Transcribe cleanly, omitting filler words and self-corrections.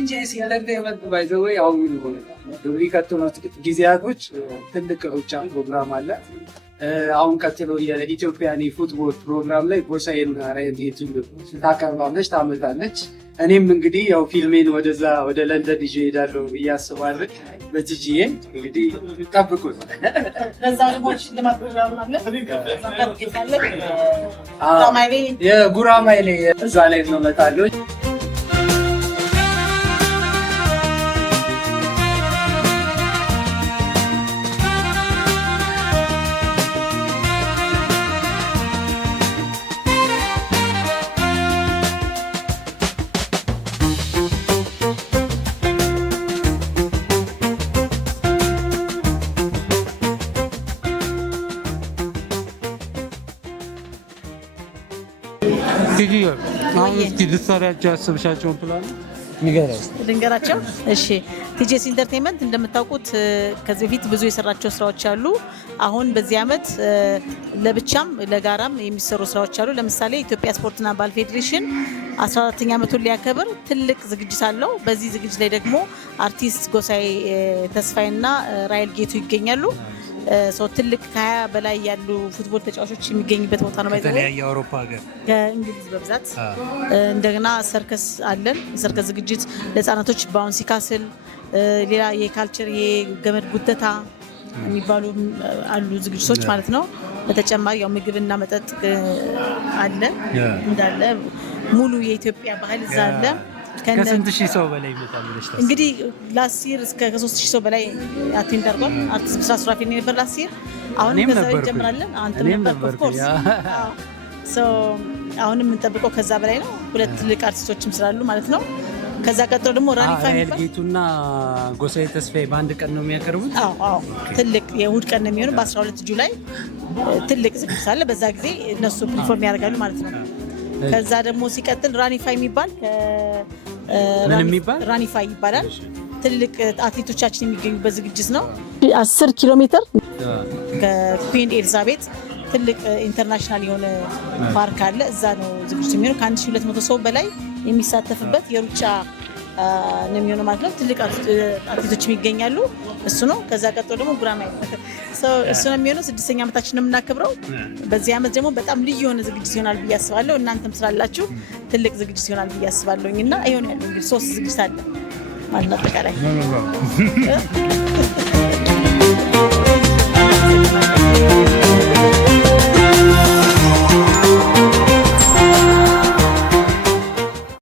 ቲጂኤስ ኢንተርቴይንመንት ባይ ዘ ዌይ አሁን ዱሪ ቀጥሎ ጊዜያቶች ትልቅ ሩጫ ፕሮግራም አለ። አሁን ቀጥሎ የኢትዮጵያን ፉትቦል ፕሮግራም ላይ ጎሳዬን ታቀርባለች ታመጣለች። እኔም እንግዲህ ያው ፊልሜን ወደዛ ወደ ለንደን ይዤ እሄዳለሁ ብዬ አስባለሁ። በቲጂኤ እንግዲህ ጠብቁት። የጉራማይሌ እዛ ላይ ነው እመጣለሁ። አሁን እስኪ ልትሰሪያቸው ያሰብሻቸውን ፕላን ልንገራቸው። እሺ ቲጂኤስ ኢንተርቴይንመንት እንደምታውቁት ከዚህ በፊት ብዙ የሰራቸው ስራዎች አሉ። አሁን በዚህ ዓመት ለብቻም ለጋራም የሚሰሩ ስራዎች አሉ። ለምሳሌ ኢትዮጵያ ስፖርትና ባህል ፌዴሬሽን 14ኛ ዓመቱን ሊያከብር ትልቅ ዝግጅት አለው። በዚህ ዝግጅት ላይ ደግሞ አርቲስት ጎሳዬ ተስፋዬና ራይል ጌቱ ይገኛሉ። ሰው ትልቅ ከ20 በላይ ያሉ ፉትቦል ተጫዋቾች የሚገኙበት ቦታ ነው። በተለያየ አውሮፓ ሀገር ከእንግሊዝ በብዛት እንደገና ሰርከስ አለን። የሰርከስ ዝግጅት ለህፃናቶች ባውንሲ ካስል፣ ሌላ የካልቸር የገመድ ጉተታ የሚባሉ አሉ ዝግጅቶች ማለት ነው። በተጨማሪ ያው ምግብና መጠጥ አለ እንዳለ ሙሉ የኢትዮጵያ ባህል እዛ አለ። ከስንት ሺህ ሰው በላይ ይመጣል ብለሽ ታስቢ? እንግዲህ ላስት ይር እስከ 3000 ሰው በላይ አቴንድ አድርጓል። አርቲስት ብስራት ሱራፌል ነበር ላስት ይር። አሁንም ከዛ እንጀምራለን። አንተም ነበር ኦፍ ኮርስ አሁንም የምንጠብቀው ከዛ በላይ ነው። ሁለት ትልቅ አርቲስቶችም ስላሉ ማለት ነው። ከዛ ቀጥሎ ደግሞ ራኒ ፋሚሊ ጌቱና ጎሳዬ ተስፋዬ በአንድ ቀን ነው የሚያቀርቡት። አዎ ትልቅ የእሑድ ቀን ነው የሚሆነው። በ12 ጁላይ ትልቅ ዝግጅት አለ። በዛ ጊዜ እነሱ ፐርፎርም ያደርጋሉ ማለት ነው። ከዛ ደግሞ ሲቀጥል ራኒፋይ የሚባል ራኒፋይ ይባላል። ትልቅ አትሌቶቻችን የሚገኙበት ዝግጅት ነው። 10 ኪሎ ሜትር ከኩዊን ኤልዛቤት ትልቅ ኢንተርናሽናል የሆነ ፓርክ አለ። እዛ ነው ዝግጅት የሚሆነው። ከ1200 ሰው በላይ የሚሳተፍበት የሩጫ ነው የሚሆነው ማለት ነው። ትልቅ አትሌቶችም ይገኛሉ። እሱ ነው። ከዛ ቀጥሎ ደግሞ ጉራማይሌ እሱ ነው የሚሆነው። 6ኛ ዓመታችን ነው የምናከብረው። በዚህ ዓመት ደግሞ በጣም ልዩ የሆነ ዝግጅት ይሆናል ብዬ አስባለሁ። እናንተም ስላላችሁ ትልቅ ዝግጅት ይሆናል ብዬ አስባለሁኝ እና ይሆን ያለው እንግዲህ 3 ዝግጅት አለ ማለት ነው አጠቃላይ